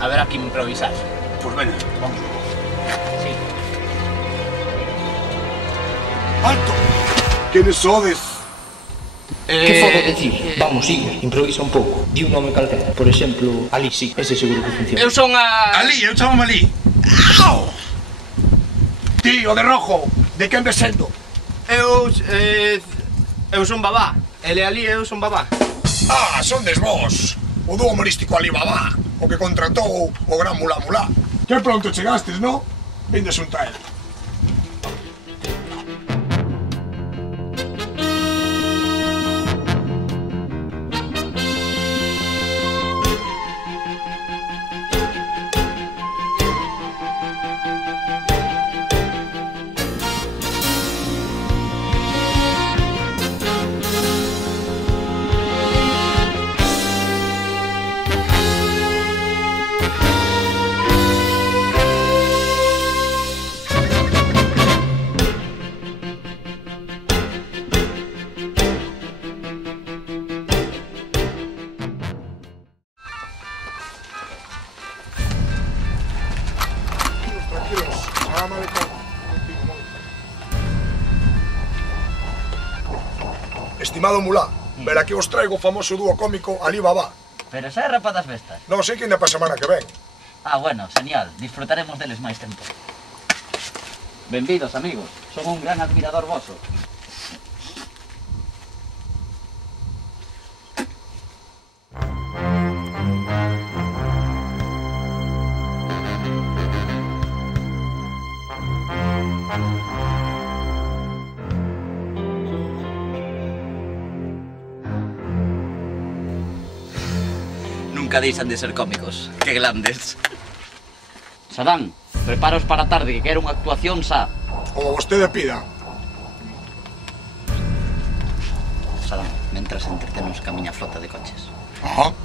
Habrá que improvisar. Pues venga, vamos. Sí. ¡Alto! ¿Quiénes sodes? Que podo decir? Vamos, sigue, improvisa un pouco. Di un nome calquera. Por exemplo, Ali, sí, ese seguro que funciona. Eu son a... Ali, eu chamo Ali. Au! Tío de rojo, de quen ves sendo? Eu son Babá. Ele Ali, eu son Babá. Ah, sondes vos. O dúo humorístico Alibaba, o que contratou o gran Mulá Mulá. Que pronto chegastes, no? Vinde xunta a él. Estimado Mulá, ver aquí os traigo o famoso dúo cómico Alibaba. Pero esa é rapa das bestas. Non sei que ainda pa semana que ven. Ah, bueno, genial. Disfrutaremos deles máis tempo. Benvidos, amigos. Son un gran admirador voso. Nunca deixan de ser cómicos. Que grandes. Sadán, preparaos para a tarde, que quero unha actuación xa. Como vostede pida. Sadán, mentras entretenos ca miña flota de coches. Ajá.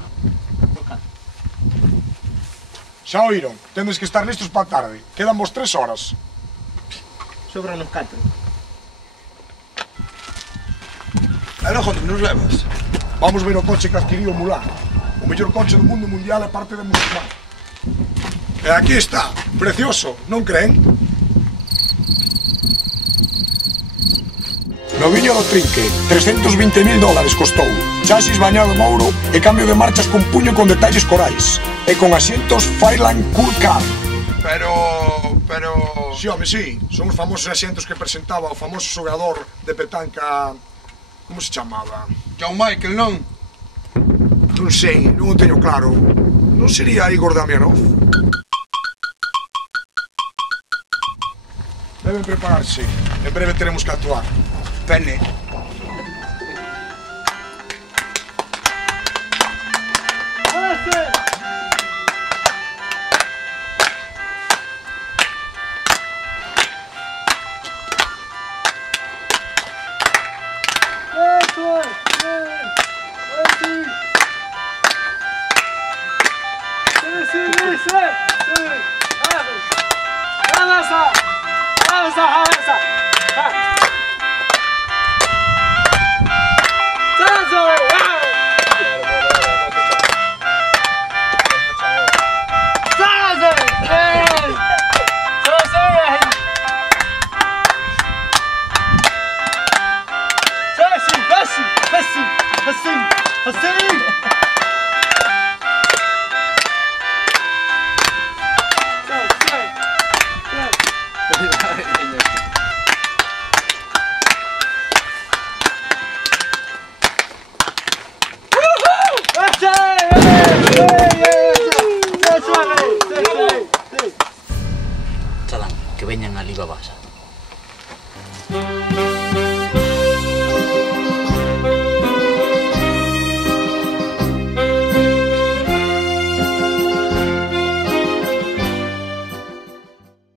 Xa oíron, tendes que estar listos para a tarde. Quedan vos 3 horas. Sobran os 4. E logo onde nos levas? Vamos ver o coche que adquiriu o Mulá. O mellor coche do mundo mundial é parte de musulmán. E aquí está, precioso, non creen? Noviño do Trinque, 320.000 dólares costou. Chasis bañado en ouro e cambio de marchas con puño con detalles corais. E con asientos Fairlane Cool Car. Pero... Si, home, si. Son os famosos asientos que presentaba o famoso xogador de petanca... Como se chamaba? John Michael, non? Non sei, non o teño claro. Non sería Igor Damianov? Deben prepararse. En breve teremos que actuar. Pene. que veñan ali babasa.